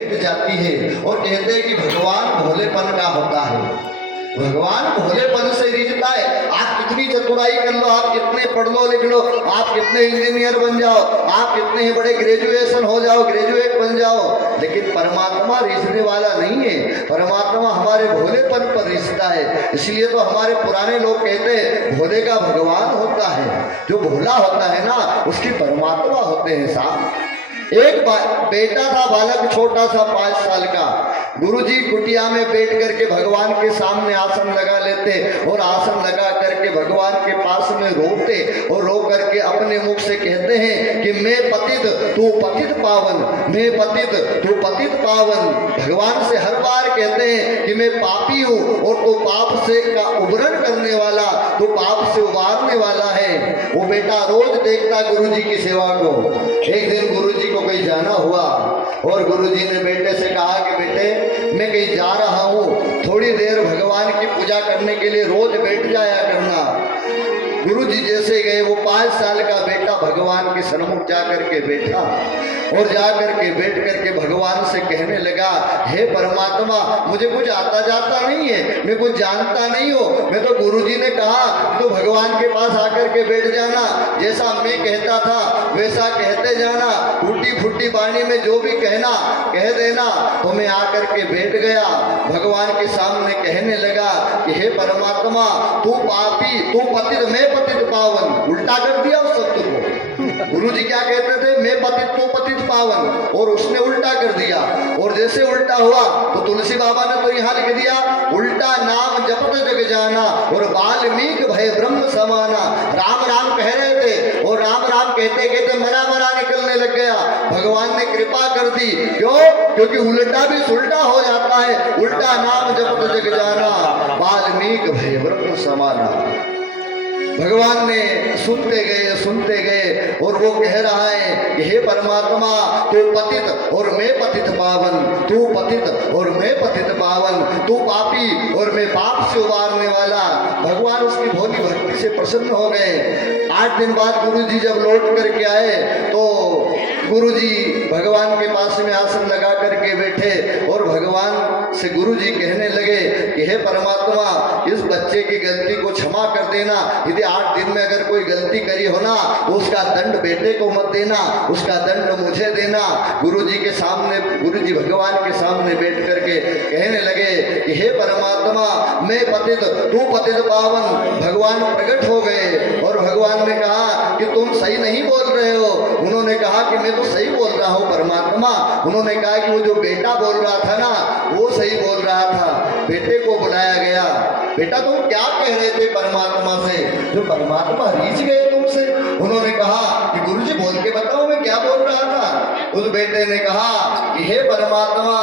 जाती है और कहते हैं कि भगवान भोलेपन का होता है। भगवान भोलेपन से रिझता है। आप कितनी चतुराई कर लो, आप कितने पढ़ लो लिख लो, आप कितने इंजीनियर बन जाओ, आप कितने ही बड़े ग्रेजुएशन हो जाओ, ग्रेजुएट बन जाओ, लेकिन परमात्मा रिझने वाला नहीं है। परमात्मा हमारे भोलेपन पर रिझता है। इसलिए तो हमारे पुराने लोग कहते हैं भोले का भगवान होता है। जो भोला होता है ना, उसकी परमात्मा होते हैं साहब। एक बेटा था, बालक छोटा सा 5 साल का। गुरुजी कुटिया में बैठ करके भगवान के सामने आसन लगा लेते और आसन लगा करके भगवान के पास में रोते और रो करके अपने मुख से कहते हैं कि मैं पतित तू पतित पावन, मैं पतित तू पतित पावन। भगवान से हर बार कहते हैं कि मैं पापी हूँ और तू पाप से का उबरण करने वाला, तू पाप से उबारने वाला है। वो बेटा रोज देखता गुरुजी की सेवा को। एक दिन गुरुजी को कहीं जाना हुआ और गुरुजी ने बेटे से कहा कि बेटे मैं कहीं जा रहा हूँ, थोड़ी देर भगवान की पूजा करने के लिए रोज बैठ जाया करना। गुरुजी जैसे गए, वो 5 साल का बेटा भगवान के सन्मुख जा करके बैठा और जा करके बैठ करके भगवान से कहने लगा, हे परमात्मा मुझे कुछ आता जाता नहीं है, मैं कुछ जानता नहीं हूँ। मैं तो गुरुजी ने कहा तो भगवान के पास आकर के बैठ जाना, जैसा मैं कहता था वैसा कहते जाना, टूटी फूटी वाणी में जो भी कहना कह देना। तो मैं आकर के बैठ गया, भगवान के सामने कहने लगा कि हे परमात्मा तू पापी तू पतित मैं पतित पावन। उल्टा कर दिया उस सत्य को। गुरुजी क्या कहते थे, मैं पतित तू पतित पावन, और उसने उल्टा कर दिया। और जैसे उल्टा हुआ तो तुलसी बाबा ने तो यहाँ लिख दिया, उल्टा नाम जपत जग जाना और वाल्मीकि भय ब्रह्म समाना। राम राम कह रहे थे और राम राम कहते कहते मरा मरा निकलने लग गया। भगवान ने कृपा कर दी। क्यों? क्योंकि उल्टा भी सुलटा हो जाता है। उल्टा नाम जपत जग जाना वाल्मीकि भय ब्रह्म समाना। भगवान ने सुनते गए और वो कह रहा है कि हे परमात्मा तू पतित और मैं पतित पावन, तू पतित और मैं पतित पावन, तू पापी और मैं पाप से उबारने वाला। भगवान उसकी भोली भक्ति से प्रसन्न हो गए। 8 दिन बाद गुरुजी जब लौट करके आए तो गुरुजी भगवान के पास में आसन लगा करके बैठे और भगवान से गुरुजी कहने लगे कि हे परमात्मा इस बच्चे की गलती को क्षमा कर देना। यदि 8 दिन में अगर कोई गलती करी हो ना तो उसका दंड बेटे को मत देना, उसका दंड मुझे देना। गुरुजी के सामने, गुरुजी भगवान के सामने बैठ करके कहने लगे कि हे परमात्मा मैं पतित तू पतित पावन। भगवान प्रकट हो गए और भगवान ने कहा कि तुम सही नहीं बोल रहे हो। उन्होंने कहा कि मैं तो सही बोल रहा हूँ परमात्मा। उन्होंने कहा कि वो जो बेटा बोल रहा था ना वो सही बोल रहा था। बेटे को बुलाया गया, बेटा तुम क्या कह रहे थे परमात्मा से, जो परमात्मा रीझ गए तुमसे। उन्होंने कहा कि गुरुजी बोल के बताओ मैं क्या बोल रहा था। उस बेटे ने कहा कि हे परमात्मा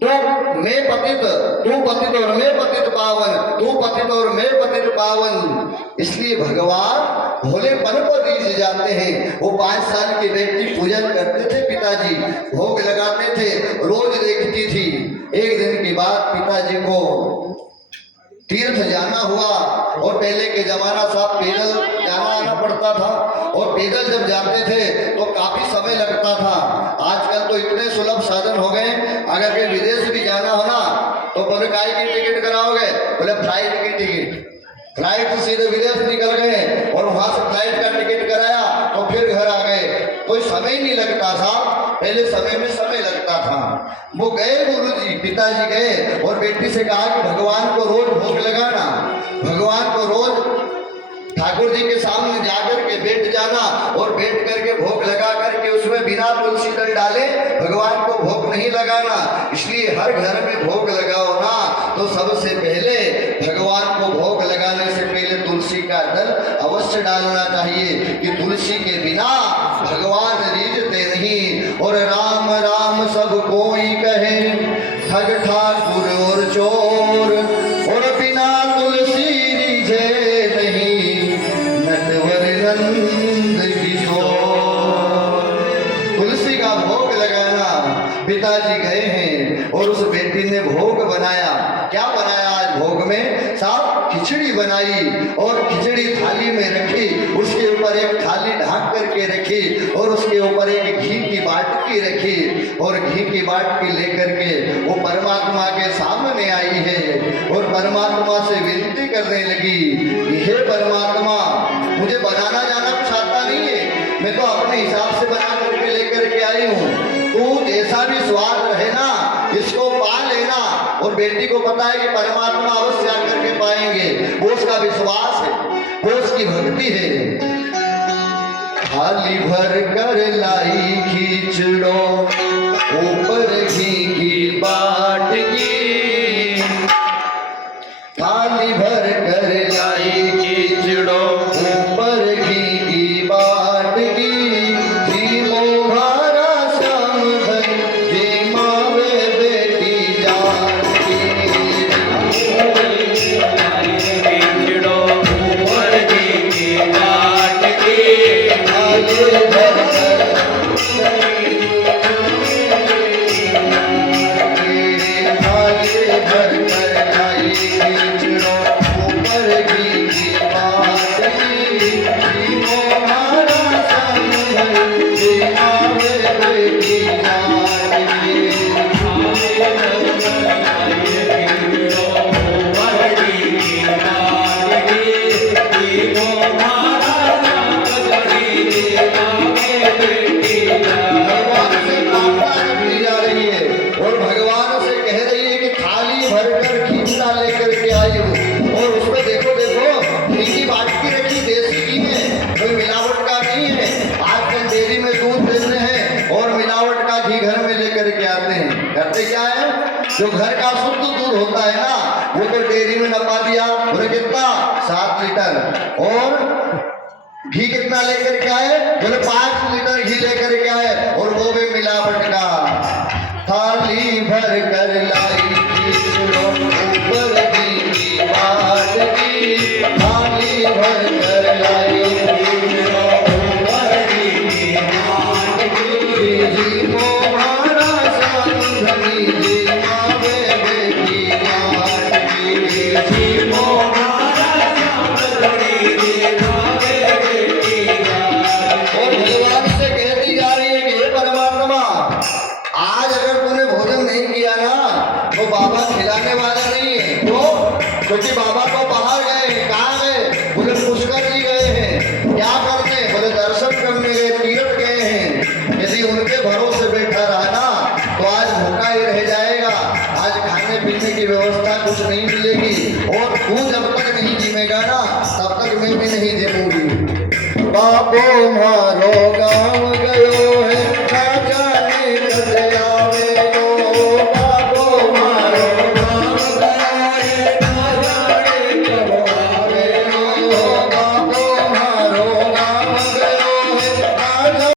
तो मैं पतित तू पतित और मैं पतित पावन, तू पतित और मैं पतित पावन। इसलिए भगवान भोलेपन पर रीझ जाते हैं। वो 5 साल की बेटी पूजन करते थे, पिताजी भोग लगाते थे, रोज देखती थी। एक दिन की बात पिताजी को तीर्थ जाना हुआ और पहले के जमाना साहब पैदल जाना आना पड़ता था और पैदल जब जाते थे तो काफी समय लगता था। आजकल तो इतने सुलभ साधन हो गए, अगर कहीं विदेश भी जाना हो ना तो बोले काय की टिकट कराओगे, बोले फ्लाइट की टिकट। फ्लाइट से सीधे विदेश निकल गए और वहां से फ्लाइट का टिकट कराया तो फिर घर आ गए। कोई समय नहीं लगता था, पहले समय में समय लगता था। वो गए गुरुजी पिताजी गए और बेटी से कहा कि भगवान को रोज भोग लगाना, भगवान को रोज ठाकुर जी के सामने जाकर के बैठ जाना और बैठ करके भोग लगा करके उसमें बिना तुलसी दल डाले भगवान को भोग नहीं लगाना। इसलिए हर घर में भोग लगाओ ना तो सबसे पहले भगवान को भोग लगाने से पहले तुलसी का दल अवश्य डालना चाहिए कि तुलसी के बिना भगवान रीझते नहीं। और राम राम सब कोई कहे ठग ठाकुर और चोर, और बिना तुलसी रीझे नहीं नटवर नंद किशोर। तुलसी का भोग लगाना। पिताजी गए हैं और उस बेटी ने भोग बनाया। क्या बनाया आज भोग में? साहब खिचड़ी बनाई और खिचड़ी थाली में रखी, उसके ऊपर एक थाली ढांक करके रखी और उसके ऊपर एक घी की बाटकी रखी और घी की बाटकी लेकर के वो परमात्मा के सामने आई है और परमात्मा से विनती करने लगी कि हे परमात्मा, मुझे बनाना जाना कुछ आता नहीं है, मैं तो अपने हिसाब से बना करके लेकर के आई हूँ। तू जैसा भी स्वाद रहे ना, इसको पा लेना। और बेटी को पता है कि परमात्मा अवश्य आकर के पाएंगे, वो उसका विश्वास है, वो उसकी भक्ति है। थाली भर कर लाई खिचड़ो, ऊपर घी की बाटकी, थाली भर कर लाई खिचड़ो, ऊपर घी की बाटकी, जी मोहारा श्याम धन, जी मावे बेटी जानकी। खिचड़ो ऊपर घी की बाटकी, थाली भर कर थाली भर कर लाई खिचड़ो, ऊपर घी की बाटकी, जी मोहारा श्याम धन, जी मावे बेटी जानकी। भगवान से प्रार्थना करती जा रही है और भगवान से कह रही है कि थाली भरकर खींचना लेकर के आई हूँ और उसमें देखो देखो घी की बाटकी रखी, देसी घी है, कोई मिलावट का नहीं है। आजकल डेयरी में दूध देते हैं और मिलावट का घी घर में लेकर के आते हैं। करते क्या है, जो घर का शुद्ध दूध होता है ना, वो तो डेयरी में नपा दिया, बोले कितना 7 लीटर, और घी कितना लेकर के आए, बोले 5 लीटर घी लेकर के आए और वो भी मिलावट का। थाली भर कर लाई खिचड़ो, ऊपर घी की बाटकी, थाली भर कर लाई खिचड़ो, ऊपर घी की बाटकी, जी मोहारा श्याम धनी, जी मावे बेटी जानकी, जी मोहारा श्याम धनी, जी मावे बेटी जानकी। और भगवान से कहती जा रही है कि हे परमात्मा, आज अगर तूने भोजन नहीं किया ना तो बाबा खिलाने वाला नहीं है। तो क्योंकि बाबा तो बाहर गए, कहाँ गए, बोले पुष्कर जी गए हैं। क्या करने, बोले दर्शन करने गए, तीर्थ गए हैं। यदि उनके भरोसे बैठा रहा ना तो आज भूखा ही रह जाएगा, आज खाने पीने की व्यवस्था कुछ नहीं मिलेगी और तू जब तक नहीं जिमेगा ना तब तक मैं भी नहीं जिमूंगी। बाबो मारो गाँव गयो,